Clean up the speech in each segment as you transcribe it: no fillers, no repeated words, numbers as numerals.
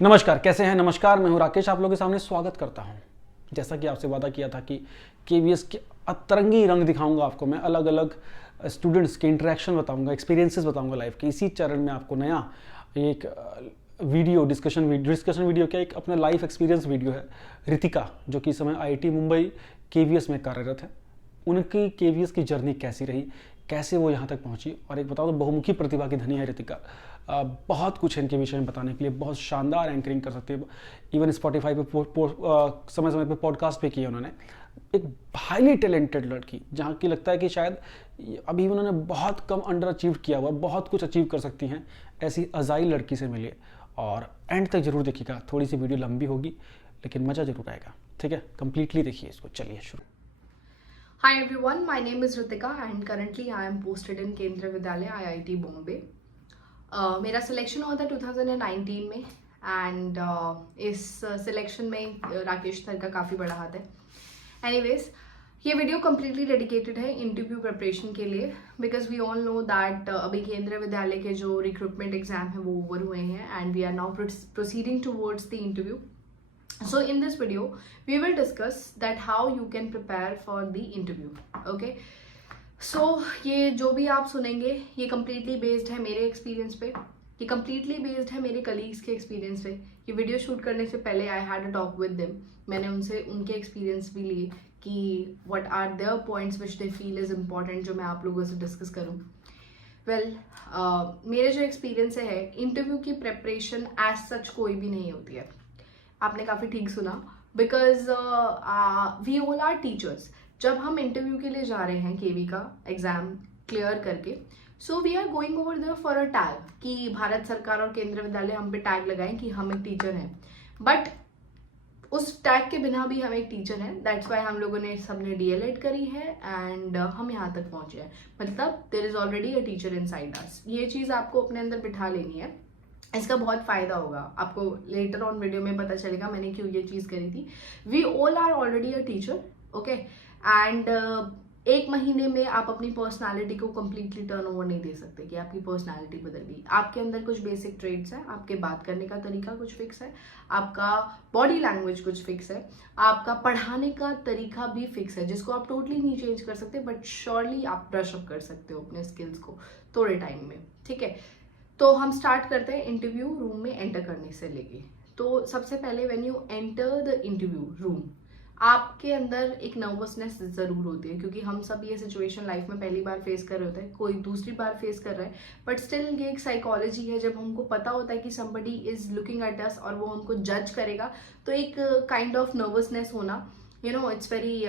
नमस्कार, कैसे हैं? नमस्कार, मैं हूं राकेश, आप लोगों के सामने स्वागत करता हूं। जैसा कि आपसे वादा किया था कि केवीएस के अतरंगी रंग दिखाऊंगा आपको मैं, अलग अलग स्टूडेंट्स के इंटरेक्शन बताऊंगा, एक्सपीरियंसेस बताऊंगा लाइफ के। इसी चरण में आपको नया एक वीडियो डिस्कशन वीडियो क्या, एक अपना लाइफ एक्सपीरियंस वीडियो है। रितिका, जो कि इस समय आईआईटी मुंबई केवीएस में कार्यरत है, उनकी केवीएस की जर्नी कैसी रही, कैसे वो यहाँ तक पहुँची। और एक बताओ तो बहुमुखी प्रतिभा की धनी है रितिका। बहुत कुछ है इनके विषय में बताने के लिए, बहुत शानदार एंकरिंग कर सकती है। इवन स्पॉटिफाई पे समय समय पे पॉडकास्ट पे किए उन्होंने। एक हाईली टैलेंटेड लड़की, जहाँ की लगता है कि शायद अभी उन्होंने बहुत कम अंडर अचीव किया हुआ, बहुत कुछ अचीव कर सकती हैं। ऐसी अजाई लड़की से मिलिए और एंड तक जरूर देखिएगा। थोड़ी सी वीडियो लंबी होगी लेकिन मज़ा जरूर आएगा, ठीक है? कंप्लीटली देखिए इसको। चलिए शुरू। Hi everyone, my name is Ritika and currently I am posted in केंद्रीय विद्यालय IIT बॉम्बे। मेरा सिलेक्शन हुआ था 2019 में एंड इस सिलेक्शन में राकेश सर का काफ़ी बड़ा हाथ है। एनीवेज, ये वीडियो कम्प्लीटली डेडिकेटेड है इंटरव्यू प्रिपरेशन के लिए, because we all know that अभी केंद्रीय विद्यालय के जो रिक्रूटमेंट एग्जाम है वो ओवर हुए हैं and we are now proceeding towards the interview. So in this video we will discuss that how you can prepare for the interview. Okay, so ये जो भी आप सुनेंगे ये completely based है मेरे experience पे, ये completely based है मेरे colleagues के experience पे। ये वीडियो शूट करने से पहले I had a talk with them, मैंने उनसे उनके experience भी लिए कि what are their points which they feel is important, जो मैं आप लोगों से डिस्कस करूँ। वेल, मेरे जो एक्सपीरियंस है, इंटरव्यू की प्रेपरेशन एज सच कोई भी नहीं होती है। आपने काफ़ी ठीक सुना, because we all are teachers. जब हम इंटरव्यू के लिए जा रहे हैं केवी का एग्जाम क्लियर करके, so we are going over there for a tag कि भारत सरकार और केंद्रीय विद्यालय हम पे टैग लगाएं कि हम एक टीचर हैं। बट उस टैग के बिना भी हम एक टीचर हैं। दैट्स वाई हम लोगों ने सबने डीएलएड करी है एंड हम यहाँ तक पहुँचे हैं। मतलब there is already a teacher inside us. ये चीज़ आपको अपने अंदर बिठा लेनी है। इसका बहुत फायदा होगा आपको, लेटर ऑन वीडियो में पता चलेगा मैंने क्यों ये चीज़ करी थी। We all are already a teacher, okay. And एक महीने में आप अपनी पर्सनालिटी को कम्प्लीटली टर्न ओवर नहीं दे सकते कि आपकी पर्सनालिटी बदल गई। आपके अंदर कुछ बेसिक ट्रेड्स हैं, आपके बात करने का तरीका कुछ फिक्स है, आपका बॉडी लैंग्वेज कुछ फिक्स है, आपका पढ़ाने का तरीका भी फिक्स है, जिसको आप टोटली नहीं चेंज कर सकते, बट श्योरली आप ब्रश अप कर सकते हो अपने स्किल्स को थोड़े टाइम में, ठीक है। तो हम स्टार्ट करते हैं इंटरव्यू रूम में एंटर करने से लेके। तो सबसे पहले when you enter the interview room, आपके अंदर एक नर्वसनेस ज़रूर होती है, क्योंकि हम सब ये सिचुएशन लाइफ में पहली बार फेस कर रहे होते हैं, कोई दूसरी बार फेस कर रहा है, बट स्टिल ये एक साइकोलॉजी है। जब हमको पता होता है कि somebody is looking at us और वो हमको जज करेगा, तो एक काइंड ऑफ नर्वसनेस होना, you know, it's very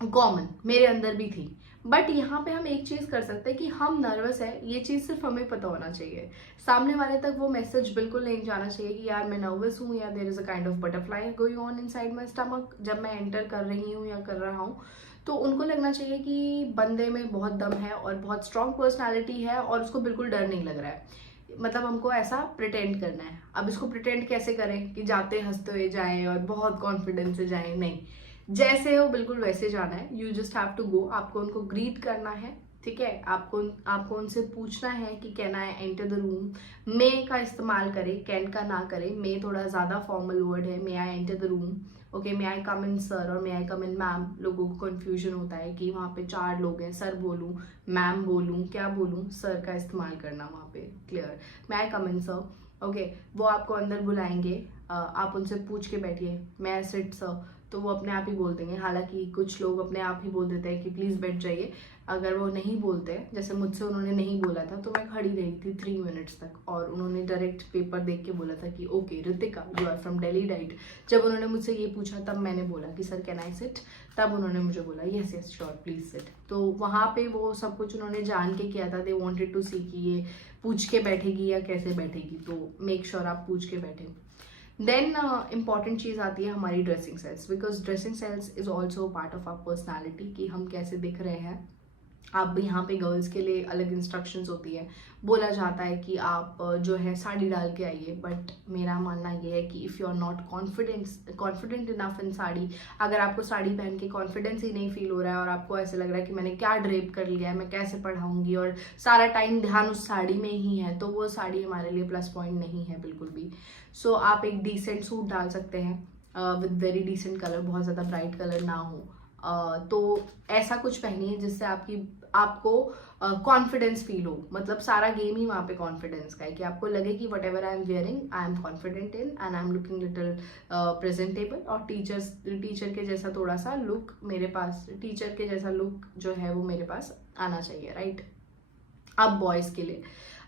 common, मेरे अंदर भी थी। बट यहाँ पे हम एक चीज़ कर सकते हैं कि हम नर्वस है, ये चीज़ सिर्फ हमें पता होना चाहिए। सामने वाले तक वो मैसेज बिल्कुल नहीं जाना चाहिए कि यार मैं नर्वस हूँ या there is a kind of butterfly going on inside my stomach जब मैं एंटर कर रही हूँ या कर रहा हूँ। तो उनको लगना चाहिए कि बंदे में बहुत दम है और बहुत स्ट्रॉन्ग पर्सनैलिटी है और उसको बिल्कुल डर नहीं लग रहा है। मतलब हमको ऐसा प्रिटेंड करना है। अब इसको प्रिटेंड कैसे करें कि जाते हंसते हुए जाएं और बहुत कॉन्फिडेंस से जाएं? नहीं, जैसे हो बिल्कुल वैसे जाना है। You just have to go. आपको उनको ग्रीट करना है, ठीक है। आपको उनसे पूछना है कि can I enter the room. May का इस्तेमाल करें, कैन का ना करें। मे थोड़ा ज़्यादा फॉर्मल वर्ड है। May I enter the room, okay. May I come in sir और may I come in ma'am. लोगों को कन्फ्यूजन होता है कि वहाँ पे 4 लोग हैं, सर बोलूँ, मैम बोलूँ, क्या बोलूँ। सर का इस्तेमाल करना वहाँ पे, clear. May I come in sir, okay. वो आपको अंदर बुलाएंगे, आप उनसे पूछ के बैठिए, मे आई सिट सर, तो वो अपने आप ही बोल देंगे। हालांकि कुछ लोग अपने आप ही बोल देते हैं कि प्लीज़ बैठ जाइए। अगर वो नहीं बोलते, जैसे मुझसे उन्होंने नहीं बोला था, तो मैं खड़ी रही थी 3 मिनट्स तक और उन्होंने डायरेक्ट पेपर देख के बोला था कि okay Ritika, you are from Delhi right. जब उन्होंने मुझसे ये पूछा तब मैंने बोला कि सर कैन आई सिट, तब उन्होंने मुझे बोला yes yes sure please sit. तो वहाँ पे वो सब कुछ उन्होंने जान के किया था। दे वॉन्टेड टू सी कि ये पूछ के बैठेगी या कैसे बैठेगी, तो मेक श्योर आप पूछ के बैठे। देन इम्पॉर्टेंट चीज़ आती है हमारी dressing sense, because dressing sense is also part of our personality कि हम कैसे दिख रहे हैं, अब यहाँ पे गर्ल्स के लिए अलग इंस्ट्रक्शंस होती है, बोला जाता है कि आप जो है साड़ी डाल के आइए, बट मेरा मानना ये है कि if you are not confident enough in sari, अगर आपको साड़ी पहन के कॉन्फिडेंस ही नहीं फील हो रहा है और आपको ऐसे लग रहा है कि मैंने क्या ड्रेप कर लिया है, मैं कैसे पढ़ाऊंगी, और सारा टाइम ध्यान उस साड़ी में ही है, तो वो साड़ी हमारे लिए प्लस पॉइंट नहीं है बिल्कुल भी। सो आप एक डिसेंट सूट डाल सकते हैं विद वेरी डिसेंट कलर, बहुत ज़्यादा ब्राइट कलर ना हो। तो ऐसा कुछ पहनिए जिससे आपको कॉन्फिडेंस फील हो। मतलब सारा गेम ही वहाँ पे कॉन्फिडेंस का है कि आपको लगे कि what ever I am wearing I am confident in and I am looking little presentable, और टीचर के जैसा थोड़ा सा लुक मेरे पास, टीचर के जैसा लुक जो है वो मेरे पास आना चाहिए, राइट। अब बॉयज़ के लिए,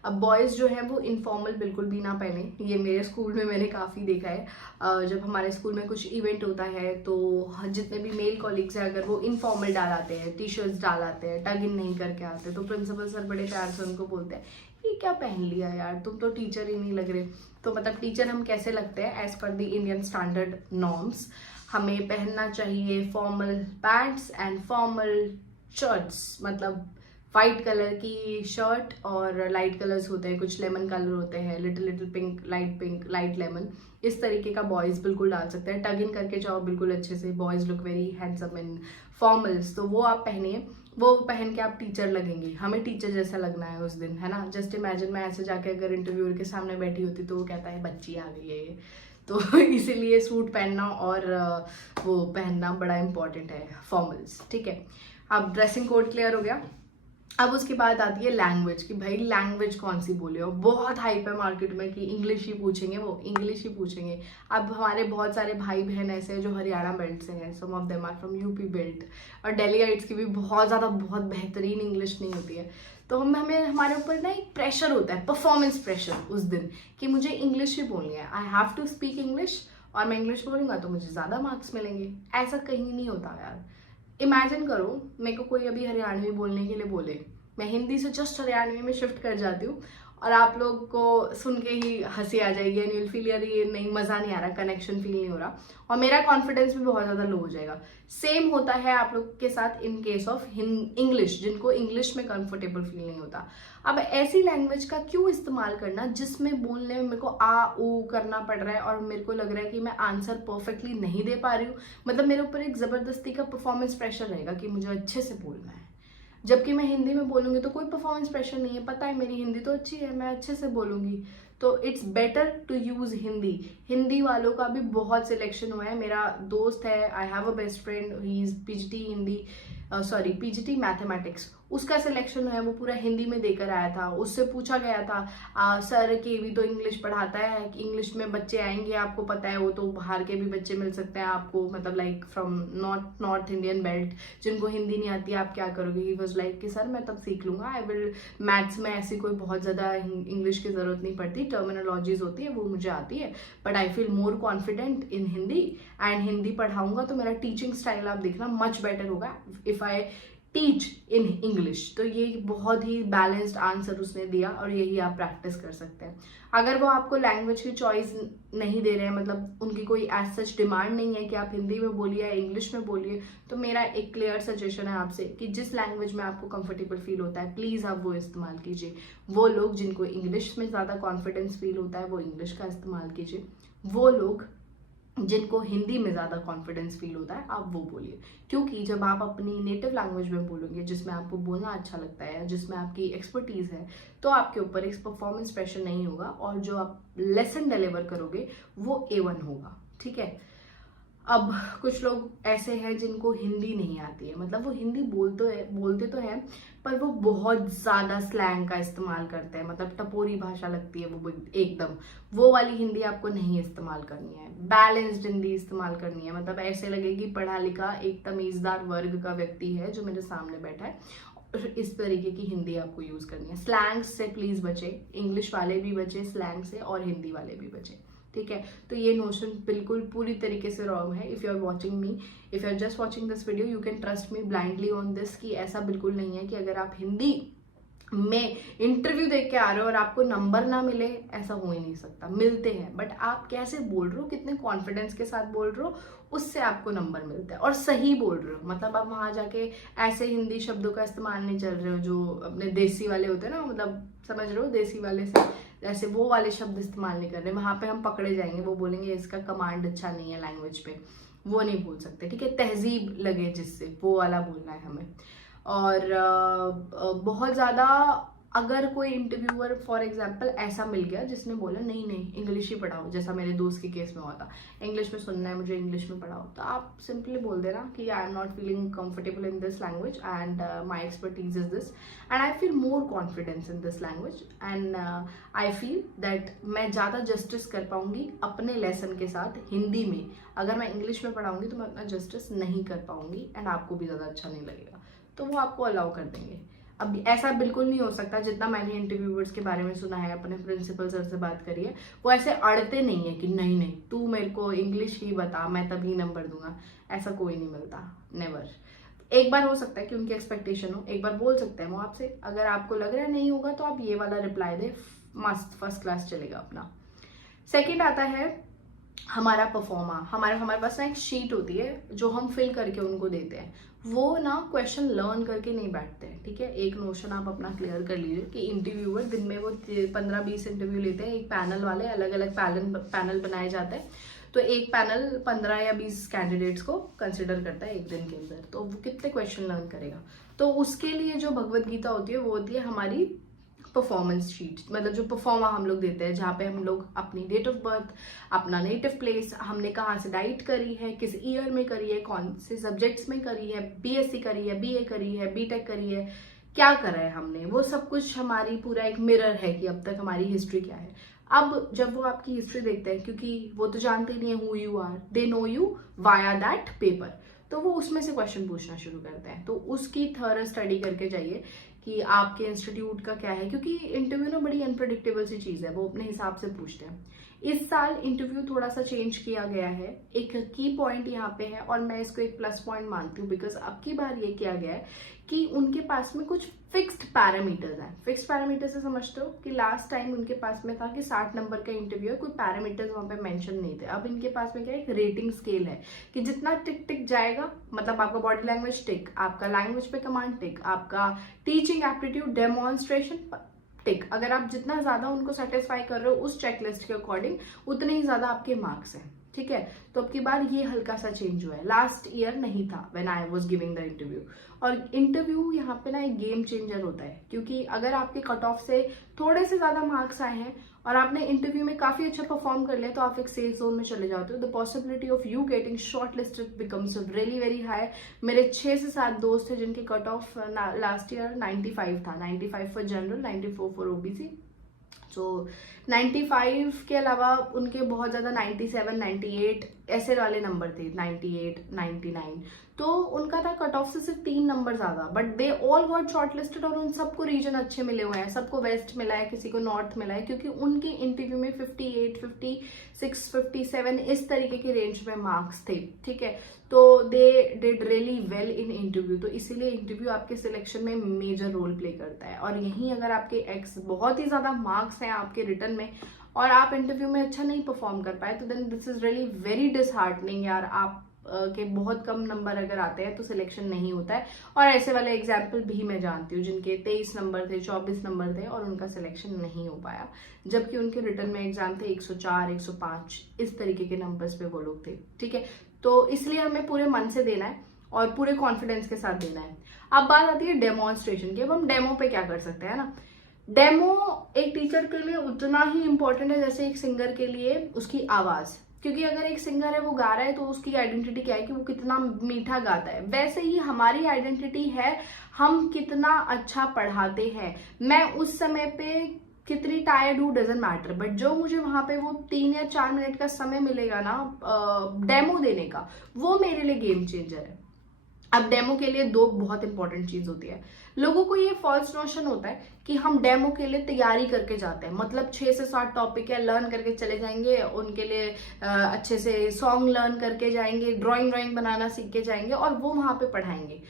अब बॉयज़ जो है वो इनफॉर्मल बिल्कुल भी ना पहने। ये मेरे स्कूल में मैंने काफ़ी देखा है। जब हमारे स्कूल में कुछ इवेंट होता है तो जितने भी मेल कॉलीग्स हैं अगर वो इनफॉर्मल डाल आते हैं, टी शर्ट्स डाल आते हैं, टग इन नहीं करके आते, तो प्रिंसिपल सर बड़े प्यार से उनको बोलते हैं ये क्या पहन लिया यार, तुम तो टीचर ही नहीं लग रहे। तो मतलब टीचर हम कैसे लगते हैं as per the Indian standard norms. हमें पहनना चाहिए formal pants and formal shirts, मतलब वाइट कलर की शर्ट और लाइट कलर्स होते हैं, कुछ लेमन कलर होते हैं, लिटिल पिंक, लाइट लेमन, इस तरीके का बॉयज़ बिल्कुल डाल सकते हैं। टग इन करके जाओ बिल्कुल अच्छे से, बॉयज़ लुक वेरी हैंडसम इन फॉर्मल्स, तो वो आप पहनिए, वो पहन के आप टीचर लगेंगे। हमें टीचर जैसा लगना है उस दिन, है ना। जस्ट इमेजिन मैं ऐसे जाके अगर इंटरव्यूअर के सामने बैठी होती तो वो कहता है बच्ची आ गई है ये, तो इसीलिए सूट पहनना और वो पहनना बड़ा इंपॉर्टेंट है, फॉर्मल्स, ठीक है। अब ड्रेसिंग कोड क्लियर हो गया। अब उसके बाद आती है लैंग्वेज, कि भाई लैंग्वेज कौन सी बोले हो। बहुत हाइप है मार्केट में कि इंग्लिश ही पूछेंगे, वो इंग्लिश ही पूछेंगे। अब हमारे बहुत सारे भाई बहन ऐसे हैं जो हरियाणा बेल्ट से हैं, some of them are from UP belt, और दिल्ली आइट्स की भी बहुत बेहतरीन इंग्लिश नहीं होती है। तो हमें हमारे ऊपर ना एक प्रेशर होता है, परफॉर्मेंस प्रेशर उस दिन, कि मुझे इंग्लिश ही बोलनी है, I have to speak English, और मैं इंग्लिश बोलूँगा तो मुझे ज़्यादा मार्क्स मिलेंगे। ऐसा कहीं नहीं होता यार। इमेजिन करो मेरे को कोई अभी हरियाणवी बोलने के लिए बोले, मैं हिंदी से जस्ट हरियाणवी में शिफ्ट कर जाती हूँ और आप लोग को सुन के ही हंसी आ जाएगी, एंड यूल फील यार ये नहीं, मज़ा नहीं आ रहा, कनेक्शन फील नहीं हो रहा, और मेरा कॉन्फिडेंस भी बहुत ज़्यादा लो हो जाएगा। सेम होता है आप लोग के साथ इन केस ऑफ इंग्लिश, जिनको इंग्लिश में कंफर्टेबल फील नहीं होता। अब ऐसी लैंग्वेज का क्यों इस्तेमाल करना जिसमें बोलने में मेरे को आ ऊ करना पड़ रहा है और मेरे को लग रहा है कि मैं आंसर परफेक्टली नहीं दे पा रही हूँ। मतलब मेरे ऊपर एक ज़बरदस्ती का परफॉर्मेंस प्रेशर रहेगा कि मुझे अच्छे से बोलना है, जबकि मैं हिंदी में बोलूँगी तो कोई परफॉर्मेंस प्रेशर नहीं है, पता है मेरी हिंदी तो अच्छी है, मैं अच्छे से बोलूँगी। तो it's better to use Hindi. Hindi वालों का भी बहुत सिलेक्शन हुआ है। मेरा दोस्त है, I have a best friend, he is PGT Hindi, PGT mathematics, उसका सिलेक्शन है वो पूरा हिंदी में देकर आया था। उससे पूछा गया था सर केवी तो इंग्लिश पढ़ाता है, इंग्लिश में बच्चे आएंगे, आपको पता है वो तो बाहर के भी बच्चे मिल सकते हैं आपको, मतलब like from north Indian belt, जिनको हिंदी नहीं आती, आप क्या करोगे। ही वॉज लाइक कि सर मैं तब सीख लूँगा, आई विल, मैथ्स में ऐसी कोई बहुत ज़्यादा इंग्लिश की ज़रूरत नहीं पड़ती, टर्मिनोलॉजीज होती है वो मुझे आती है, but I feel more confident in Hindi, and Hindi पढ़ाऊँगा तो मेरा टीचिंग स्टाइल आप देखना मच बेटर होगा if I teach in English. तो ये बहुत ही बैलेंस्ड आंसर उसने दिया, और यही आप प्रैक्टिस कर सकते हैं। अगर वो आपको लैंग्वेज की चॉइस नहीं दे रहे हैं, मतलब उनकी कोई एज सच डिमांड नहीं है कि आप हिंदी में बोलिए या इंग्लिश में बोलिए, तो मेरा एक क्लियर सजेशन है आपसे कि जिस लैंग्वेज में आपको कंफर्टेबल फील होता है प्लीज़ आप वो इस्तेमाल कीजिए। वो लोग जिनको इंग्लिश में ज़्यादा कॉन्फिडेंस फील होता है वो इंग्लिश का इस्तेमाल कीजिए, वो लोग जिनको हिंदी में ज़्यादा कॉन्फिडेंस फील होता है आप वो बोलिए। क्योंकि जब आप अपनी नेटिव लैंग्वेज में बोलोगे, जिसमें आपको बोलना अच्छा लगता है, जिसमें आपकी एक्सपर्टीज़ है, तो आपके ऊपर एक परफॉर्मेंस प्रेशर नहीं होगा, और जो आप लेसन डिलीवर करोगे वो A1 होगा, ठीक है। अब कुछ लोग ऐसे हैं जिनको हिंदी नहीं आती है, मतलब वो हिंदी बोलते तो हैं पर वो बहुत ज़्यादा स्लैंग का इस्तेमाल करते हैं, मतलब टपोरी भाषा लगती है वो एकदम। वो वाली हिंदी आपको नहीं इस्तेमाल करनी है, बैलेंस्ड हिंदी इस्तेमाल करनी है। मतलब ऐसे लगे कि पढ़ा लिखा एक तमीज़दार वर्ग का व्यक्ति है जो मेरे सामने बैठा है, और इस तरीके की हिंदी आपको यूज़ करनी है। स्लैंग्स से प्लीज़ बचे, इंग्लिश वाले भी बचे स्लैंग से, और हिंदी वाले भी बचे, ठीक है। तो ये नोशन बिल्कुल पूरी तरीके से रॉन्ग है। If you are watching me, if you are just watching this video, you can trust me blindly on this, कि ऐसा बिल्कुल नहीं है कि अगर आप हिंदी में इंटरव्यू देख के आ रहे हो और आपको नंबर ना मिले, ऐसा हो ही नहीं सकता। मिलते हैं, बट आप कैसे बोल रहे हो, कितने कॉन्फिडेंस के साथ बोल रहे हो, उससे आपको नंबर मिलता है। और सही बोल रहे हो, मतलब आप वहां जाके ऐसे हिंदी शब्दों का इस्तेमाल नहीं चल रहे हो जो अपने देसी वाले होते हैं ना, मतलब समझ रहे हो, देसी वाले से ऐसे वो वाले शब्द इस्तेमाल नहीं कर रहे। वहां पे हम पकड़े जाएंगे, वो बोलेंगे इसका कमांड अच्छा नहीं है लैंग्वेज पे, वो नहीं बोल सकते, ठीक है। तहजीब लगे जिससे, वो वाला बोलना है हमें। और बहुत ज़्यादा अगर कोई इंटरव्यूअर फॉर एग्जांपल ऐसा मिल गया जिसने बोला नहीं नहीं इंग्लिश ही पढ़ाओ, जैसा मेरे दोस्त के केस में हुआ था, इंग्लिश में सुनना है मुझे, इंग्लिश में पढ़ाओ, तो आप सिंपली बोल देना कि I am not feeling comfortable in this language and my expertise is this and I feel more confidence in this language and I feel that मैं ज़्यादा जस्टिस कर पाऊंगी अपने लेसन के साथ हिंदी में। अगर मैं इंग्लिश में पढ़ाऊंगी तो मैं उतना जस्टिस नहीं कर पाऊंगी एंड आपको भी ज़्यादा अच्छा नहीं लगेगा, तो वो आपको अलाउ कर देंगे। अब ऐसा बिल्कुल नहीं हो सकता, जितना मैंने इंटरव्यूअर्स के बारे में सुना है, अपने प्रिंसिपल सर से बात करिए, वो ऐसे अड़ते नहीं है कि नहीं नहीं तू मेरे को इंग्लिश ही बता मैं तभी नंबर दूंगा, ऐसा कोई नहीं मिलता, नेवर। एक बार हो सकता है कि उनकी एक्सपेक्टेशन हो, एक बार बोल सकते हैं वो आपसे, अगर आपको लग रहा है नहीं होगा तो आप ये वाला रिप्लाई दे, मस्त फर्स्ट क्लास चलेगा अपना। सेकेंड आता है हमारा परफॉर्मा। हमारे पास ना एक शीट होती है जो हम फिल करके उनको देते हैं, वो ना क्वेश्चन लर्न करके नहीं बैठते हैं, ठीक है। एक नोशन आप अपना क्लियर कर लीजिए कि इंटरव्यूअर दिन में वो 15-20 इंटरव्यू लेते हैं, एक पैनल वाले अलग अलग पैनल बनाए जाते हैं, तो एक पैनल 15 या 20 कैंडिडेट्स को कंसिडर करता है एक दिन के अंदर, तो वो कितने क्वेश्चन लर्न करेगा। तो उसके लिए जो भगवत गीता होती है वो होती है हमारी परफॉर्मेंस शीट, मतलब जो परफॉर्मा हम लोग देते हैं, जहाँ पे हम लोग अपनी डेट ऑफ बर्थ, अपना नेटिव प्लेस, हमने कहाँ से डाइट करी है, किस ईयर में करी है, कौन से सब्जेक्ट्स में करी है, बीएससी करी है, बीए करी है, बीटेक करी है, क्या करा है हमने, वो सब कुछ हमारी पूरा एक मिरर है कि अब तक हमारी हिस्ट्री क्या है। अब जब वो आपकी हिस्ट्री देखते हैं, क्योंकि वो तो जानते नहीं है who you are, they know you via that paper, तो वो उसमें से क्वेश्चन पूछना शुरू करते हैं। तो उसकी थॉरर स्टडी करके जाइए कि आपके इंस्टीट्यूट का क्या है, क्योंकि इंटरव्यू ना बड़ी अनप्रेडिक्टेबल सी चीज़ है, वो अपने हिसाब से पूछते हैं। इस साल इंटरव्यू थोड़ा सा चेंज किया गया है, एक की पॉइंट यहाँ पे है और मैं इसको एक प्लस पॉइंट मानती हूँ, बिकॉज अब की बार ये किया गया है कि उनके पास में कुछ फिक्स्ड पैरामीटर्स हैं। फिक्स्ड पैरामीटर से समझते हो कि लास्ट टाइम उनके पास में था कि 60 नंबर का इंटरव्यू है, कोई पैरामीटर्स वहाँ पे मेंशन नहीं थे। अब इनके पास में क्या है, एक रेटिंग स्केल है कि जितना टिक टिक जाएगा, मतलब आपका बॉडी लैंग्वेज टिक, आपका लैंग्वेज पे कमांड टिक, आपका टीचिंग एप्टीट्यूड डेमोन्स्ट्रेशन टिक, अगर आप जितना ज्यादा उनको सेटिस्फाई कर रहे हो उस चेकलिस्ट के अकॉर्डिंग, उतने ही ज्यादा आपके मार्क्स हैं, ठीक है। तो अब की बार ये हल्का सा चेंज हुआ है, लास्ट ईयर नहीं था when I was giving the interview. और इंटरव्यू यहाँ पे ना एक गेम चेंजर होता है, क्योंकि अगर आपके कट ऑफ से थोड़े से ज्यादा मार्क्स आए हैं और आपने इंटरव्यू में काफी अच्छा परफॉर्म कर लिया, तो आप एक सेफ जोन में चले जाते हो, the possibility of you getting short listed becomes really very high. मेरे 6 से 7 दोस्त थे जिनके कट ऑफ लास्ट ईयर 95 था, 95 फॉर जनरल, 94 फॉर ओबीसी। सो 95 के अलावा उनके बहुत ज़्यादा 97, 98 ऐसे वाले नंबर थे, 98, 99, तो उनका था कट ऑफ से सिर्फ 3 नंबर ज़्यादा, but they all got short listed और उन सबको रीजन अच्छे मिले हुए हैं, सबको वेस्ट मिला है, किसी को नॉर्थ मिला है, क्योंकि उनके इंटरव्यू में 58, 56, 57 इस तरीके के रेंज में मार्क्स थे, ठीक है। तो they did really well in interview, तो इसीलिए इंटरव्यू आपके सिलेक्शन में मेजर रोल प्ले करता है। और यहीं अगर आपके एक्स बहुत ही ज़्यादा मार्क्स हैं आपके रिटर्न में और आप इंटरव्यू में अच्छा नहीं परफॉर्म कर पाए, तो then this is really very disheartening यार। आप के बहुत कम नंबर अगर आते हैं तो सिलेक्शन नहीं होता है, और ऐसे वाले एग्जाम्पल भी मैं जानती हूँ जिनके 23 नंबर थे, 24 नंबर थे और उनका सिलेक्शन नहीं हो पाया, जबकि उनके रिटर्न में एग्जाम थे 104, 105 इस तरीके के नंबर्स पे वो लोग थे, ठीक है। तो इसलिए हमें पूरे मन से देना है और पूरे कॉन्फिडेंस के साथ देना है। अब बात आती है डेमोन्स्ट्रेशन की। अब हम डेमो पे क्या कर सकते हैं ना, डेमो एक टीचर के लिए उतना ही इम्पोर्टेंट है जैसे एक सिंगर के लिए उसकी आवाज, क्योंकि अगर एक सिंगर है वो गा रहा है तो उसकी आइडेंटिटी क्या है कि वो कितना मीठा गाता है, वैसे ही हमारी आइडेंटिटी है हम कितना अच्छा पढ़ाते हैं। मैं उस समय पे कितनी टायर्ड हूँ डजेंट मैटर, बट जो मुझे वहां पे वो 3 या 4 मिनट का समय मिलेगा ना डेमो देने का, वो मेरे लिए गेम चेंजर है। अब डेमो के लिए 2 बहुत इंपॉर्टेंट चीज होती है। लोगों को ये फॉल्स नोशन होता है कि हम डेमो के लिए तैयारी करके जाते हैं, मतलब 6 से 7 टॉपिक है लर्न करके चले जाएंगे, उनके लिए अच्छे से सॉन्ग लर्न करके जाएंगे, ड्राइंग बनाना सीख के जाएंगे और वो वहां पे पढ़ाएंगे।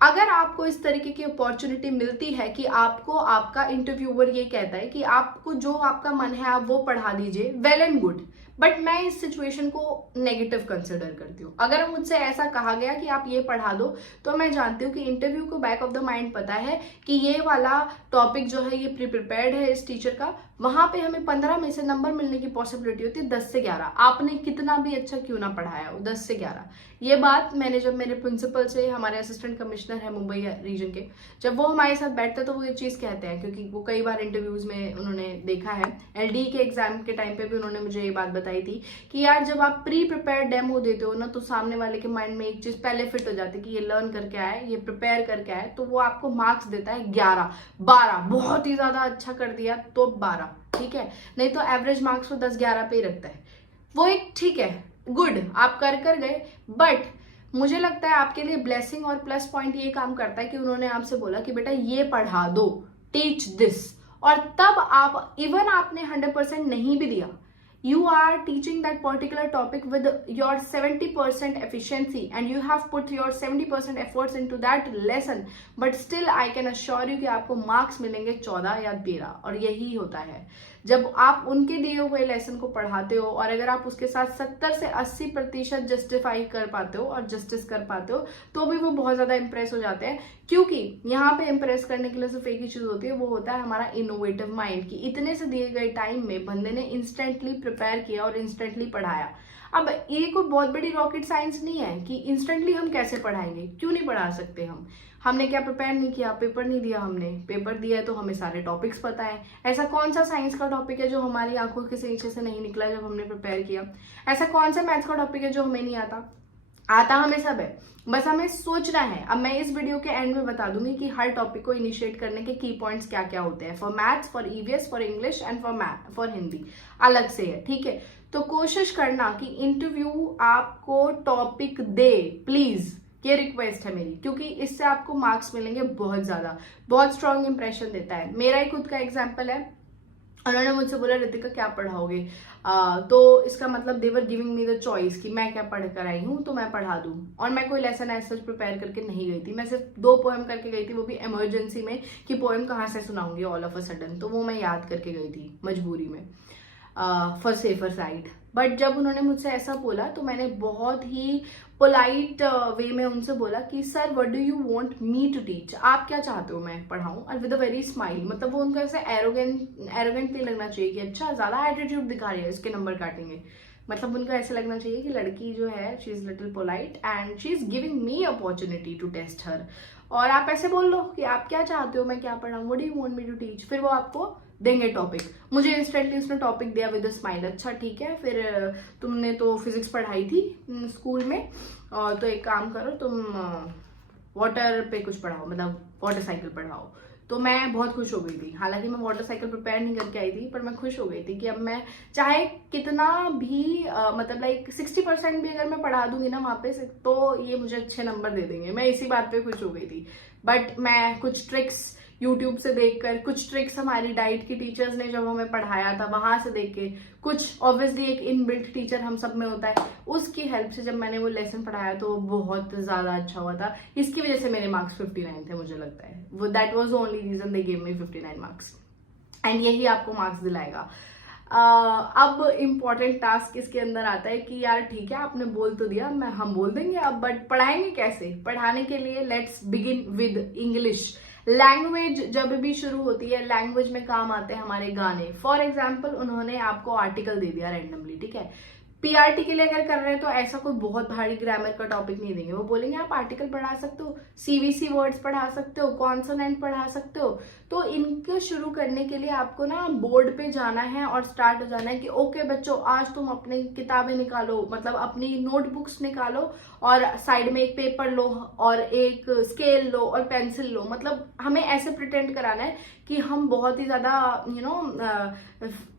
अगर आपको इस तरीके की अपॉर्चुनिटी मिलती है कि आपको आपका इंटरव्यूअर ये कहता है कि आपको जो आपका मन है आप वो पढ़ा दीजिए, वेल एंड गुड, बट मैं इस सिचुएशन को नेगेटिव कंसिडर करती हूँ। अगर मुझसे ऐसा कहा गया कि आप ये पढ़ा दो, तो मैं जानती हूँ कि इंटरव्यू को बैक ऑफ द माइंड पता है कि ये वाला टॉपिक जो है ये प्रिपेयर्ड है इस टीचर का, वहां पे हमें 15 में से नंबर मिलने की पॉसिबिलिटी होती है 10 से 11। आपने कितना भी अच्छा क्यों ना पढ़ाया हो, 10 से 11। ये बात मैंने जब मेरे प्रिंसिपल से, हमारे असिस्टेंट कमिश्नर है मुंबई रीजन के, जब वो हमारे साथ बैठते तो वो ये चीज़ कहते हैं, क्योंकि वो कई बार इंटरव्यूज में उन्होंने देखा है। LD के एग्जाम के टाइम पे भी उन्होंने मुझे ये बात बताई थी कि यार जब आप प्री प्रिपेयर्ड डेमो देते हो ना, तो सामने वाले के माइंड में एक चीज़ पहले फिट हो जाती है कि ये लर्न करके आए, ये प्रिपेयर करके आए, तो वो आपको मार्क्स देता है 11, 12, बहुत ही ज़्यादा अच्छा कर दिया तो 12, ठीक है, नहीं तो एवरेज मार्क्स वो 10-11 पे ही रखता है। वो एक ठीक है, गुड, आप कर गए, बट मुझे लगता है आपके लिए ब्लेसिंग और प्लस पॉइंट ये काम करता है कि उन्होंने आपसे बोला कि बेटा ये पढ़ा दो, टीच दिस, और तब आप, इवन आपने 100% नहीं भी दिया, you are teaching that particular topic with your 70% efficiency and you have put your 70% efforts into that lesson, but still I can assure you कि आपको मार्क्स मिलेंगे 14 या 13। और यही होता है जब आप उनके दिए हुए लेसन को पढ़ाते हो, और अगर आप उसके साथ 70 से 80% जस्टिफाई कर पाते हो और जस्टिस कर पाते हो, तो भी वो बहुत ज़्यादा इंप्रेस हो जाते हैं। क्योंकि यहाँ पे इंप्रेस करने के लिए सिर्फ एक ही चीज़ होती है, वो होता है हमारा इनोवेटिव माइंड, कि इतने से दिए गए टाइम में बंदे ने इंस्टेंटली प्रिपेयर किया और इंस्टेंटली पढ़ाया। अब ये कोई बहुत बड़ी रॉकेट साइंस नहीं है कि इंस्टेंटली हम कैसे पढ़ाएंगे, क्यों नहीं पढ़ा सकते हमने क्या प्रिपेयर नहीं किया, पेपर नहीं दिया, हमने पेपर दिया है तो हमें सारे टॉपिक्स पता है। ऐसा कौन सा साइंस का टॉपिक है जो हमारी आंखों के नीचे से नहीं निकला जब हमने प्रिपेयर किया? ऐसा कौन सा मैथ्स का टॉपिक है जो हमें नहीं आता हमें सब है, बस हमें सोचना है। अब मैं इस वीडियो के एंड में बता दूंगी कि हर टॉपिक को इनिशिएट करने के की पॉइंट्स क्या क्या होते हैं, for maths, for EVS, for English and for Hindi अलग से है, ठीक है। तो कोशिश करना कि इंटरव्यू आपको टॉपिक दे, प्लीज, ये रिक्वेस्ट है मेरी, क्योंकि इससे आपको मार्क्स मिलेंगे बहुत ज्यादा, बहुत स्ट्रॉन्ग इंप्रेशन देता है। मेरा ही खुद का एग्जाम्पल है, उन्होंने मुझसे बोला रितिका क्या पढ़ाओगे, तो इसका मतलब देवर गिविंग मी द चॉइस कि मैं क्या पढ़ कर आई हूँ तो मैं पढ़ा दूँ। और मैं कोई लेसन ऐसा प्रिपेयर करके नहीं गई थी, मैं सिर्फ 2 पोएम करके गई थी, वो भी इमरजेंसी में, कि पोएम कहाँ से सुनाऊंगी ऑल ऑफ अ सडन, तो वो मैं याद करके गई थी मजबूरी में, फॉर सेफर साइड। बट जब उन्होंने मुझसे ऐसा बोला तो मैंने बहुत ही पोलाइट वे में उनसे बोला कि sir what do you want me to teach, आप क्या चाहते हो मैं पढ़ाऊं, और विद अ वेरी स्माइल। मतलब वो उनको ऐसे एरोगेंट नहीं लगना चाहिए कि अच्छा ज्यादा एटीट्यूड दिखा रही है इसके नंबर काटेंगे, मतलब उनको ऐसे लगना चाहिए कि लड़की जो है she is little polite and she is giving me opportunity to test her. और आप ऐसे बोल लो कि आप क्या चाहते हो मैं क्या पढ़ाऊं, what do you want me to teach, फिर वो आपको देंगे टॉपिक। मुझे इंस्टेंटली उसने टॉपिक दिया विद अ स्माइल, अच्छा ठीक है, फिर तुमने तो फिजिक्स पढ़ाई थी स्कूल में, और तो एक काम करो तुम वाटर पे कुछ पढ़ाओ, मतलब वाटर साइकिल पढ़ाओ। तो मैं बहुत खुश हो गई थी, हालांकि मैं वाटर साइकिल प्रिपेयर नहीं करके आई थी, पर मैं खुश हो गई थी कि अब मैं चाहे कितना भी मतलब लाइक 60% भी अगर मैं पढ़ा दूंगी ना वहाँ पे तो ये मुझे अच्छे नंबर दे देंगे, मैं इसी बात पे खुश हो गई थी। बट मैं कुछ ट्रिक्स यूट्यूब से देखकर, कुछ ट्रिक्स हमारी डाइट की टीचर्स ने जब हमें पढ़ाया था वहां से देख के, कुछ ऑब्वियसली एक इनबिल्ट टीचर हम सब में होता है, उसकी हेल्प से जब मैंने वो लेसन पढ़ाया तो बहुत ज्यादा अच्छा हुआ था। इसकी वजह से मेरे मार्क्स 59 थे, मुझे लगता है वो that was the only reason they give me 59 marks, and यही आपको मार्क्स दिलाएगा। अब इम्पॉर्टेंट टास्क इसके अंदर आता है कि यार ठीक है आपने बोल तो दिया, हम बोल देंगे अब, बट पढ़ाएंगे कैसे? पढ़ाने के लिए let's begin with English. Language जब भी शुरू होती है, लैंग्वेज में काम आते हैं हमारे गाने। फॉर एग्जाम्पल उन्होंने आपको आर्टिकल दे दिया रैंडमली, ठीक है, PRT के लिए अगर कर रहे हैं तो ऐसा कोई बहुत भारी ग्रामर का टॉपिक नहीं देंगे, वो बोलेंगे आप आर्टिकल पढ़ा सकते हो, CVC वर्ड्स पढ़ा सकते हो, कॉन्सोनेंट पढ़ा सकते हो। तो इनको शुरू करने के लिए आपको ना बोर्ड पे जाना है और स्टार्ट हो जाना है कि ओके बच्चों आज तुम अपनी किताबें निकालो, मतलब अपनी नोटबुक्स निकालो और साइड में एक पेपर लो और एक स्केल लो और पेंसिल लो। मतलब हमें ऐसे प्रिटेंड कराना है कि हम बहुत ही ज्यादा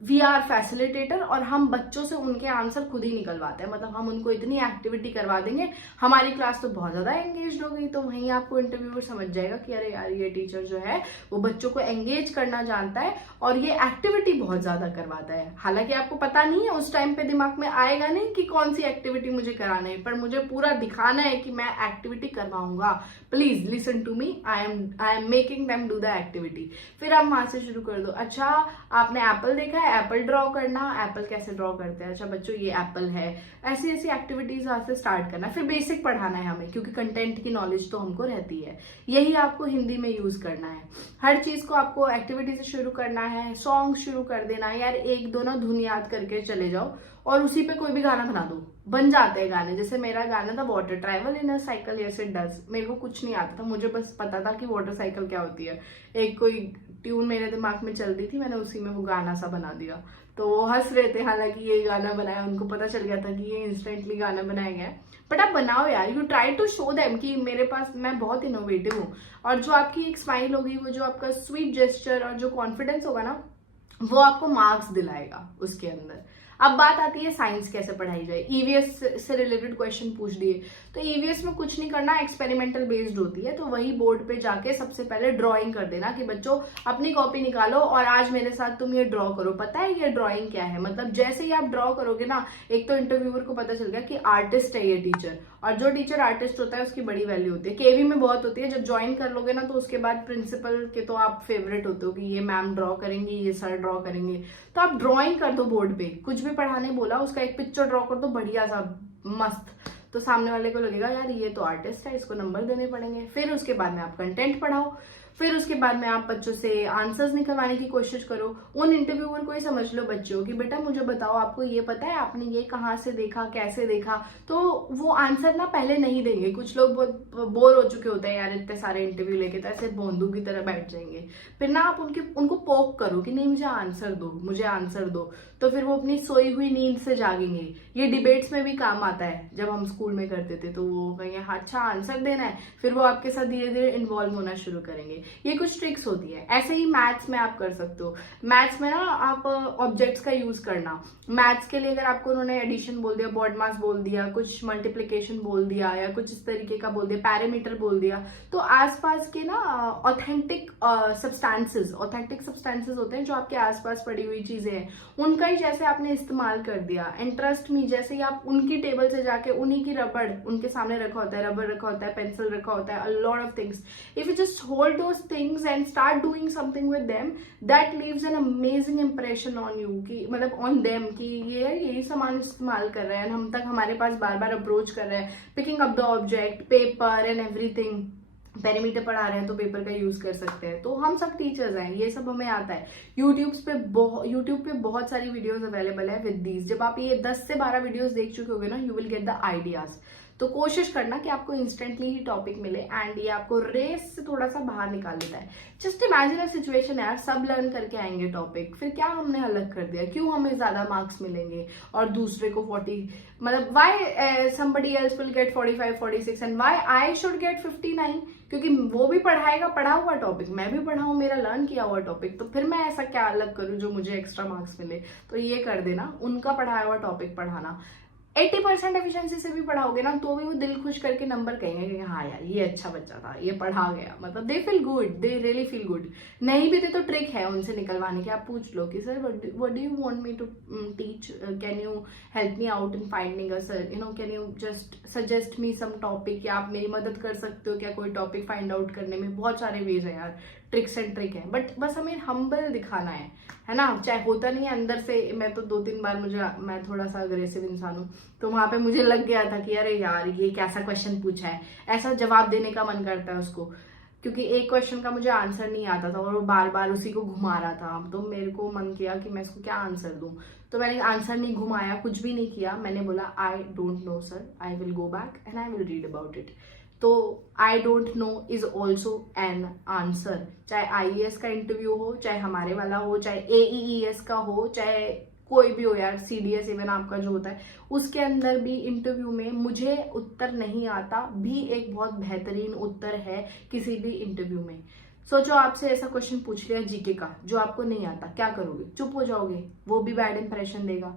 वी आर फैसिलिटेटर, और हम बच्चों से उनके आंसर खुद ही निकलवाते हैं। मतलब हम उनको इतनी एक्टिविटी करवा देंगे, हमारी क्लास तो बहुत ज्यादा एंगेज हो गई, तो वहीं आपको इंटरव्यूअर समझ जाएगा कि अरे यार ये टीचर जो है वो बच्चों को एंगेज करना जानता है और ये एक्टिविटी बहुत ज्यादा करवाता है। हालांकि आपको पता नहीं है, उस टाइम पे दिमाग में आएगा नहीं कि कौन सी एक्टिविटी मुझे कराना है, पर मुझे पूरा दिखाना है कि मैं एक्टिविटी करवाऊंगा। Please listen to me, I am making them do the activity. फिर आप वहां से शुरू कर दो। अच्छा, आपने एप्पल देखा है, एप्पल ड्रॉ करना, एप्पल कैसे ड्रॉ करते हैं, अच्छा बच्चों ये एप्पल है। ऐसी ऐसी एक्टिविटीज वहां से स्टार्ट करना। फिर बेसिक पढ़ाना है हमें, क्योंकि कंटेंट की नॉलेज तो हमको रहती है। यही आपको हिंदी में यूज करना है। हर चीज को आपको एक्टिविटी से शुरू करना है। सॉन्ग शुरू कर देना है यार, एक दो ना धुन याद करके चले जाओ और उसी पे कोई भी गाना बना दो, बन जाते हैं गाने। जैसे मेरा गाना था water travel in a cycle yes it does. मेरे को कुछ नहीं आता था, मुझे बस पता था कि वाटर साइकिल क्या होती है। एक कोई ट्यून मेरे दिमाग में चल रही थी, मैंने उसी में वो गाना सा बना दिया। तो वो हंस रहे थे, हालांकि ये गाना बनाया, उनको पता चल गया था कि ये इंस्टेंटली गाना बनाया गया है। बट आप बनाओ यार, you try to show them कि मेरे पास, मैं बहुत इनोवेटिव हूँ। और जो आपकी एक स्माइल होगी, वो जो आपका स्वीट जेस्चर और जो कॉन्फिडेंस होगा ना, वो आपको मार्क्स दिलाएगा उसके अंदर। अब बात आती है साइंस कैसे पढ़ाई जाए। ईवीएस से रिलेटेड क्वेश्चन पूछ दिए, तो ईवीएस में कुछ नहीं करना, एक्सपेरिमेंटल बेस्ड होती है। तो वही बोर्ड पे जाके सबसे पहले ड्राइंग कर देना कि बच्चों अपनी कॉपी निकालो और आज मेरे साथ तुम ये ड्रॉ करो। पता है ये ड्राइंग क्या है? मतलब जैसे ही आप ड्रॉ करोगे ना, एक तो इंटरव्यूअर को पता चल गया कि आर्टिस्ट है ये टीचर, और जो टीचर आर्टिस्ट होता है उसकी बड़ी वैल्यू होती है। केवी में बहुत होती है। जब ज्वाइन कर लोगे ना, तो उसके बाद प्रिंसिपल के तो आप फेवरेट होते हो कि ये मैम ड्रॉ करेंगे, ये सर ड्रॉ करेंगे। तो आप ड्रॉइंग कर दो बोर्ड पे, कुछ भी पढ़ाने बोला उसका एक पिक्चर ड्रॉ कर दो बढ़िया सा मस्त। तो सामने वाले को लगेगा यार ये तो आर्टिस्ट है, इसको नंबर देने पड़ेंगे। फिर उसके बाद में आप कंटेंट पढ़ाओ। फिर उसके बाद में आप बच्चों से आंसर्स निकलवाने की कोशिश करो। उन इंटरव्यूअर को ही समझ लो बच्चों कि बेटा मुझे बताओ, आपको ये पता है, आपने ये कहाँ से देखा, कैसे देखा। तो वो आंसर ना पहले नहीं देंगे। कुछ लोग बहुत बोर हो चुके होते हैं यार इतने सारे इंटरव्यू लेके, तो ऐसे बोंदू की तरह बैठ जाएंगे। फिर ना आप उनको पोक करो कि नहीं मुझे आंसर दो, मुझे आंसर दो। तो फिर वो अपनी सोई हुई नींद से जागेंगे। ये डिबेट्स में भी काम आता है। जब हम स्कूल में करते थे तो वो कहेंगे हाँ अच्छा आंसर देना है, फिर वो आपके साथ धीरे धीरे इन्वॉल्व होना शुरू करेंगे। ये कुछ ट्रिक्स होती है। ऐसे ही मैथ्स में आप कर सकते हो। मैथ्स में ना आप ऑब्जेक्ट्स का यूज करना। मैथ्स के लिए अगर आपको उन्होंने एडिशन बोल दिया, बॉड मास बोल दिया, कुछ मल्टीप्लीकेशन बोल दिया, या कुछ इस तरीके का बोल दिया, पैरामीटर बोल दिया, तो आसपास के ना ऑथेंटिक सब्सटेंसेस होते हैं जो आपके आसपास पड़ी हुई चीजें हैं, उनका ही जैसे आपने इस्तेमाल कर दिया। एंड ट्रस्ट मी, जैसे ही आप उनकी टेबल से जाके उन्हीं की रबड़ उनके सामने रखा होता है, रबड़ रखा होता है, पेंसिल रखा होता है, a lot of things. If you just hold those things and start doing something with them, that leaves an amazing impression on you, कि मतलब on them, कि ये यही सामान इस्तेमाल कर रहे हैं, हम तक हमारे पास बार बार अप्रोच कर रहे हैं, picking up the object, paper and everything. Perimeter पढ़ा रहे हैं तो पेपर का यूज कर सकते हैं। तो हम सब टीचर्स हैं, ये सब हमें आता है। यूट्यूब पे बहुत सारी वीडियोस अवेलेबल है विद दीज। जब आप ये 10 से 12 वीडियोस देख चुके होगे ना, you will get the ideas. तो कोशिश करना कि आपको इंस्टेंटली ही टॉपिक मिले एंड ये आपको रेस से थोड़ा सा बाहर निकाल देता है। जस्ट इमेजिन अ सिचुएशन यार, सब लर्न करके आएंगे टॉपिक, फिर क्या हमने अलग कर दिया, क्यों हमें ज्यादा मार्क्स मिलेंगे और दूसरे को 40, मतलब why somebody else will get 45 46 and why I should get 59? क्योंकि वो भी पढ़ाएगा पढ़ा हुआ टॉपिक, मैं भी पढ़ाऊँ मेरा लर्न किया हुआ टॉपिक, तो फिर मैं ऐसा क्या अलग करूँ जो मुझे एक्स्ट्रा मार्क्स मिले। तो ये कर देना, उनका पढ़ाया हुआ टॉपिक पढ़ाना। 80% एफिशिएंसी से भी पढ़ाओगे ना, तो भी वो दिल खुश करके नंबर कहेंगे कि हाँ यार ये अच्छा बच्चा था, ये पढ़ा गया, मतलब they feel good, they really feel good. नहीं भी थे तो ट्रिक है उनसे निकलवाने की। आप पूछ लो कि sir what do you want me to teach, can you help me out in finding a sir, you know can you just suggest me some topic, या आप मेरी मदद कर सकते हो क्या कोई टॉपिक फाइंड आउट करने में। बहुत सारे वेज है यार, ट्रिक्स एंड ट्रिक है, बट बस हमें हम्बल दिखाना है ना। चाहे होता नहीं है अंदर से, मैं तो 2-3 बार मैं थोड़ा सा अग्रेसिव इंसान हूँ, तो वहां पे मुझे लग गया था कि अरे यार ये कैसा क्वेश्चन पूछा है, ऐसा जवाब देने का मन करता है उसको। क्योंकि एक क्वेश्चन का मुझे आंसर नहीं आता था और वो बार बार उसी को घुमा रहा था, तो मेरे को मन किया कि मैं इसको क्या आंसर दूं। तो मैंने आंसर नहीं घुमाया, कुछ भी नहीं किया, मैंने बोला I don't know sir, I will go back and I will read about it. तो I don't know is also an answer. चाहे आईएएस का इंटरव्यू हो, चाहे हमारे वाला हो, चाहे एईईएस का हो, चाहे कोई भी हो यार, सीडीएस इवन आपका जो होता है, उसके अंदर भी इंटरव्यू में मुझे उत्तर नहीं आता भी एक बहुत बेहतरीन उत्तर है किसी भी इंटरव्यू में। सोचो आपसे ऐसा क्वेश्चन पूछ लिया जीके का जो आपको नहीं आता, क्या करोगे? चुप हो जाओगे? वो भी बैड इंप्रेशन देगा।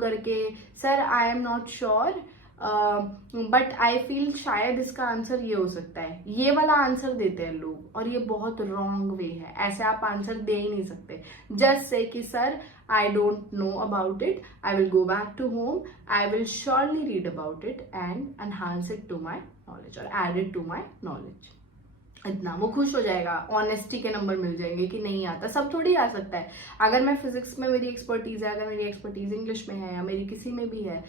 करके sir I am not sure, but I feel शायद इसका आंसर ये हो सकता है, ये वाला आंसर देते हैं लोग और ये बहुत रॉन्ग वे है, ऐसे आप आंसर दे ही नहीं सकते। जस्ट से कि sir I don't know about it, I will go back to home, I will surely read about it and enhance it to my knowledge और add it to my knowledge. इतना वो खुश हो जाएगा, ऑनेस्टी के number मिल जाएंगे कि नहीं आता, सब थोड़ी आ सकता है। अगर मैं फिजिक्स में मेरी एक्सपर्टीज है, अगर मेरी एक्सपर्टीज इंग्लिश में है या मेरी किसी में भी है,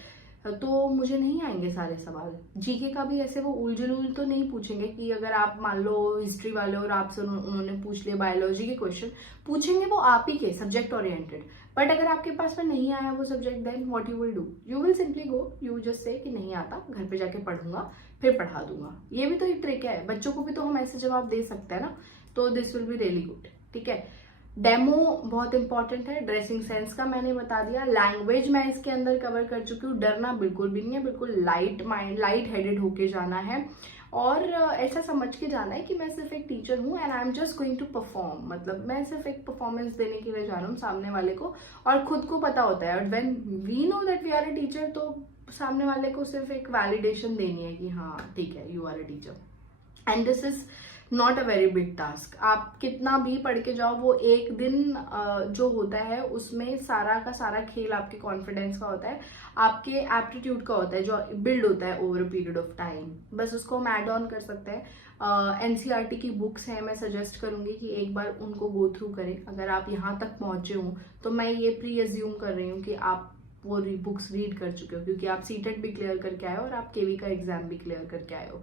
तो मुझे नहीं आएंगे सारे सवाल। जीके का भी ऐसे वो उलझुल तो नहीं पूछेंगे कि अगर आप मान लो हिस्ट्री वाले और आपसे उन्होंने पूछ लिया बायोलॉजी के क्वेश्चन, पूछेंगे वो आप ही के सब्जेक्ट ओरिएंटेड। बट अगर आपके पास में नहीं आया वो subject, then what you will do, you will simply go, you just से कि नहीं आता, घर पे जाके पढ़ूंगा फिर पढ़ा दूंगा। ये भी तो एक ट्रिक है, बच्चों को भी तो हम ऐसे जवाब दे सकते हैं ना, तो this will be really good. ठीक है, डेमो बहुत इंपॉर्टेंट है, ड्रेसिंग सेंस का मैंने बता दिया, लैंग्वेज मैं इसके अंदर कवर कर चुकी हूँ। डरना बिल्कुल भी नहीं है, बिल्कुल लाइट माइंड, लाइट हेडेड होके जाना है और ऐसा समझ के जाना है कि मैं सिर्फ एक टीचर हूँ and I am just going to perform, मतलब मैं सिर्फ एक परफॉर्मेंस देने के लिए जा रहा हूँ सामने वाले को, और खुद को पता होता है। और when we know that we are a teacher, तो सामने वाले को सिर्फ एक वैलिडेशन देनी है कि हाँ ठीक है, you are a teacher and this is not a very big task. आप कितना भी पढ़ के जाओ, वो एक दिन जो होता है उसमें सारा का सारा खेल आपके कॉन्फिडेंस का होता है, आपके एप्टीट्यूड का होता है, जो बिल्ड होता है over a period of time. बस उसको हम एड ऑन कर सकते हैं। एनसीईआरटी की बुक्स हैं, मैं सजेस्ट करूंगी कि एक बार उनको गो थ्रू करें। अगर आप यहाँ तक पहुंचे हो तो मैं ये प्री एज्यूम कर रही हूँ कि आप वो बुक्स रीड कर चुके हो, क्योंकि आप सीटेट भी क्लियर करके आए हो और आप केवी का एग्जाम भी क्लियर करके आए हो।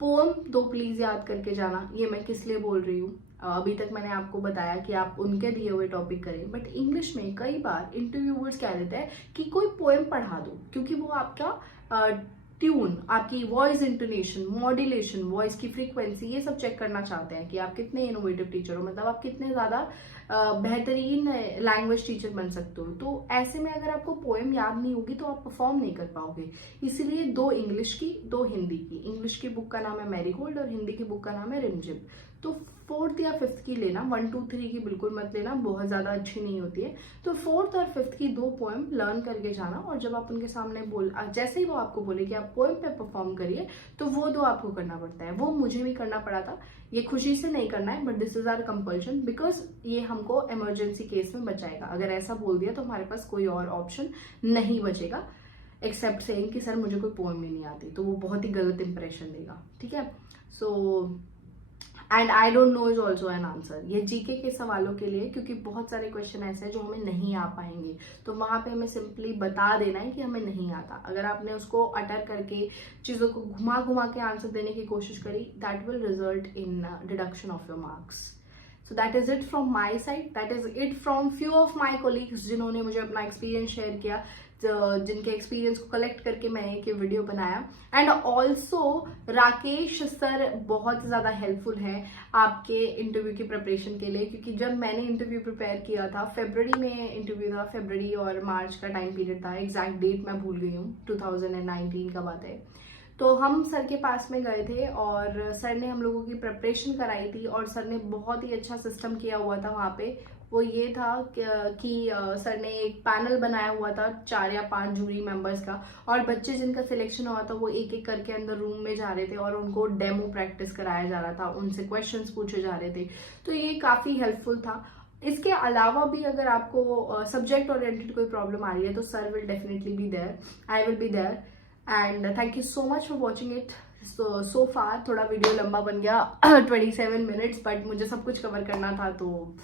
पोम दो प्लीज याद करके जाना। ये मैं किस लिए बोल रही हूँ, अभी तक मैंने आपको बताया कि आप उनके दिए हुए टॉपिक करें, बट इंग्लिश में कई बार इंटरव्यूअर्स कह देते हैं कि कोई पोएम पढ़ा दो, क्योंकि वो आपका ट्यून, आपकी वॉइस इंटोनेशन, मॉड्यूलेशन, वॉइस की फ्रीक्वेंसी, ये सब चेक करना चाहते हैं कि आप कितने इनोवेटिव टीचर हो, मतलब आप कितने ज़्यादा बेहतरीन लैंग्वेज टीचर बन सकते हो। तो ऐसे में अगर आपको पोएम याद नहीं होगी तो आप परफॉर्म नहीं कर पाओगे। इसीलिए दो इंग्लिश की, दो हिंदी की। इंग्लिश की बुक का नाम है मैरीगोल्ड और हिंदी की बुक का नाम है रिमझिम। तो फोर्थ या फिफ्थ की लेना, 1 2 3 की बिल्कुल मत लेना, बहुत ज़्यादा अच्छी नहीं होती है। तो फोर्थ और फिफ्थ की दो पोएम लर्न करके जाना, और जब आप उनके सामने जैसे ही वो आपको बोले कि आप पोएम पे परफॉर्म करिए, तो वो दो आपको करना पड़ता है। वो मुझे भी करना पड़ा था, ये खुशी से नहीं करना है, but this is our compulsion, because ये हमको इमरजेंसी केस में बचाएगा। अगर ऐसा बोल दिया तो हमारे पास कोई और ऑप्शन नहीं बचेगा एक्सेप्ट सेइंग कि सर मुझे कोई पोएम ही नहीं आती, तो वो बहुत ही गलत इंप्रेशन देगा। ठीक है, so and I don't know is also an answer. ये जीके के सवालों के लिए, क्योंकि बहुत सारे क्वेश्चन ऐसे हैं जो हमें नहीं आ पाएंगे, तो वहां पे हमें सिंपली बता देना है कि हमें नहीं आता। अगर आपने उसको अटर करके चीजों को घुमा घुमा के आंसर देने की कोशिश करी, that will result in deduction of your marks. So that is it from my side, that is it from few of my colleagues जिन्होंने मुझे अपना एक्सपीरियंस शेयर किया, जिनके एक्सपीरियंस को कलेक्ट करके मैंने एक वीडियो बनाया। एंड ऑल्सो राकेश सर बहुत ज़्यादा हेल्पफुल है आपके इंटरव्यू की प्रिपरेशन के लिए, क्योंकि जब मैंने इंटरव्यू प्रिपेयर किया था, फरवरी में इंटरव्यू था, फरवरी और मार्च का टाइम पीरियड था, एग्जैक्ट डेट मैं भूल गई हूँ, 2019 का बात है। तो हम सर के पास में गए थे और सर ने हम लोगों की प्रिपरेशन कराई थी, और सर ने बहुत ही अच्छा सिस्टम किया हुआ था वहाँ पे। वो ये था कि सर ने एक पैनल बनाया हुआ था 4 या 5 जूरी मेंबर्स का, और बच्चे जिनका सिलेक्शन हुआ था वो एक एक करके अंदर रूम में जा रहे थे और उनको डेमो प्रैक्टिस कराया जा रहा था, उनसे क्वेश्चंस पूछे जा रहे थे। तो ये काफ़ी हेल्पफुल था। इसके अलावा भी अगर आपको सब्जेक्ट ओरिएंटेड कोई प्रॉब्लम आ रही है तो sir will definitely be there, I will be there. And thank you so much for watching it so far. थोड़ा वीडियो लंबा बन गया 27 मिनट्स, बट मुझे सब कुछ कवर करना था, तो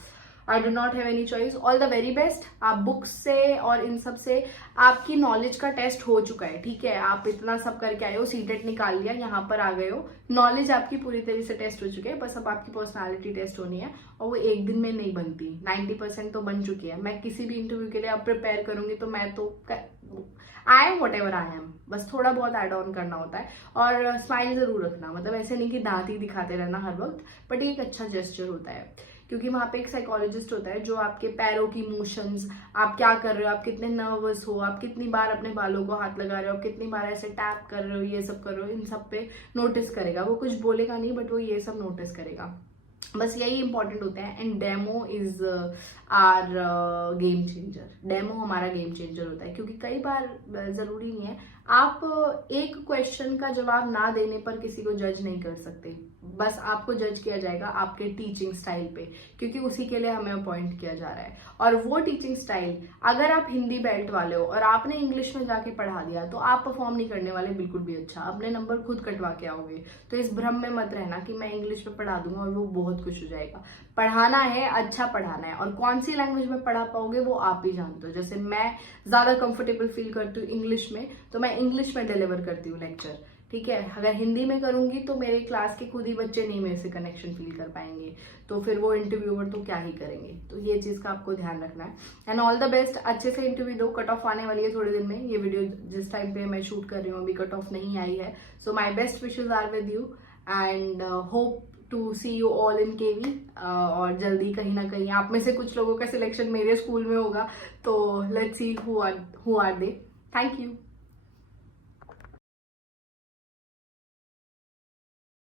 I do not have any choice. All the very best. आप बुक्स से और इन सब से आपकी नॉलेज का टेस्ट हो चुका है, ठीक है, आप इतना सब करके आए हो, सीटेट निकाल लिया, यहाँ पर आ गए हो, नॉलेज आपकी पूरी तरह से टेस्ट हो चुकी है। बस अब आपकी पर्सनालिटी टेस्ट होनी है, और वो एक दिन में नहीं बनती, 90% तो बन चुकी है। मैं किसी भी इंटरव्यू के लिए अब प्रिपेयर करूंगी तो मैं तो I am what ever I am, बस थोड़ा बहुत एड ऑन करना होता है। और स्माइल जरूर रखना, मतलब ऐसे नहीं कि दांत ही दिखाते रहना हर वक्त, बट ये एक अच्छा जेस्चर होता है, क्योंकि वहाँ पे एक साइकोलॉजिस्ट होता है जो आपके पैरों की मोशंस, आप क्या कर रहे हो, आप कितने नर्वस हो, आप कितनी बार अपने बालों को हाथ लगा रहे हो, कितनी बार ऐसे टैप कर रहे हो, ये सब कर रहे हो, इन सब पे नोटिस करेगा। वो कुछ बोलेगा नहीं, बट वो ये सब नोटिस करेगा। बस यही इंपॉर्टेंट होता है। And demo is our game changer. Demo हमारा गेम चेंजर होता है, क्योंकि कई बार जरूरी नहीं है आप एक क्वेश्चन का जवाब ना देने पर किसी को जज नहीं कर सकते। बस आपको जज किया जाएगा आपके टीचिंग स्टाइल पे, क्योंकि उसी के लिए हमें अपॉइंट किया जा रहा है। और वो टीचिंग स्टाइल, अगर आप हिंदी बेल्ट वाले हो और आपने इंग्लिश में जाके पढ़ा दिया तो आप परफॉर्म नहीं करने वाले बिल्कुल भी अच्छा, अपने नंबर खुद कटवा के आओगे। तो इस भ्रम में मत रहना कि मैं इंग्लिश में पढ़ा दूंगा और वो बहुत कुछ हो जाएगा। पढ़ाना है, अच्छा पढ़ाना है, और कौन सी लैंग्वेज में पढ़ा पाओगे वो आप ही जानते हो। जैसे मैं ज्यादा कंफर्टेबल फील करती हूँ इंग्लिश में, तो मैं इंग्लिश में डिलीवर करती हूँ लेक्चर, ठीक है। अगर हिंदी में करूंगी तो मेरे क्लास के खुद ही बच्चे नहीं मेरे से कनेक्शन फील कर पाएंगे, तो फिर वो इंटरव्यूअर तो क्या ही करेंगे। तो ये चीज का आपको ध्यान रखना है। एंड ऑल द बेस्ट, अच्छे से इंटरव्यू दो। कट ऑफ आने वाली है थोड़े दिन में। ये वीडियो जिस टाइम पे मैं शूट कर रही हूँ अभी कट ऑफ नहीं आई है। So my best wishes are with you and hope to see you all in KV. और जल्दी कहीं ना कहीं आप में से कुछ लोगों का सिलेक्शन मेरे स्कूल में होगा, तो let's see who are they. Thank you.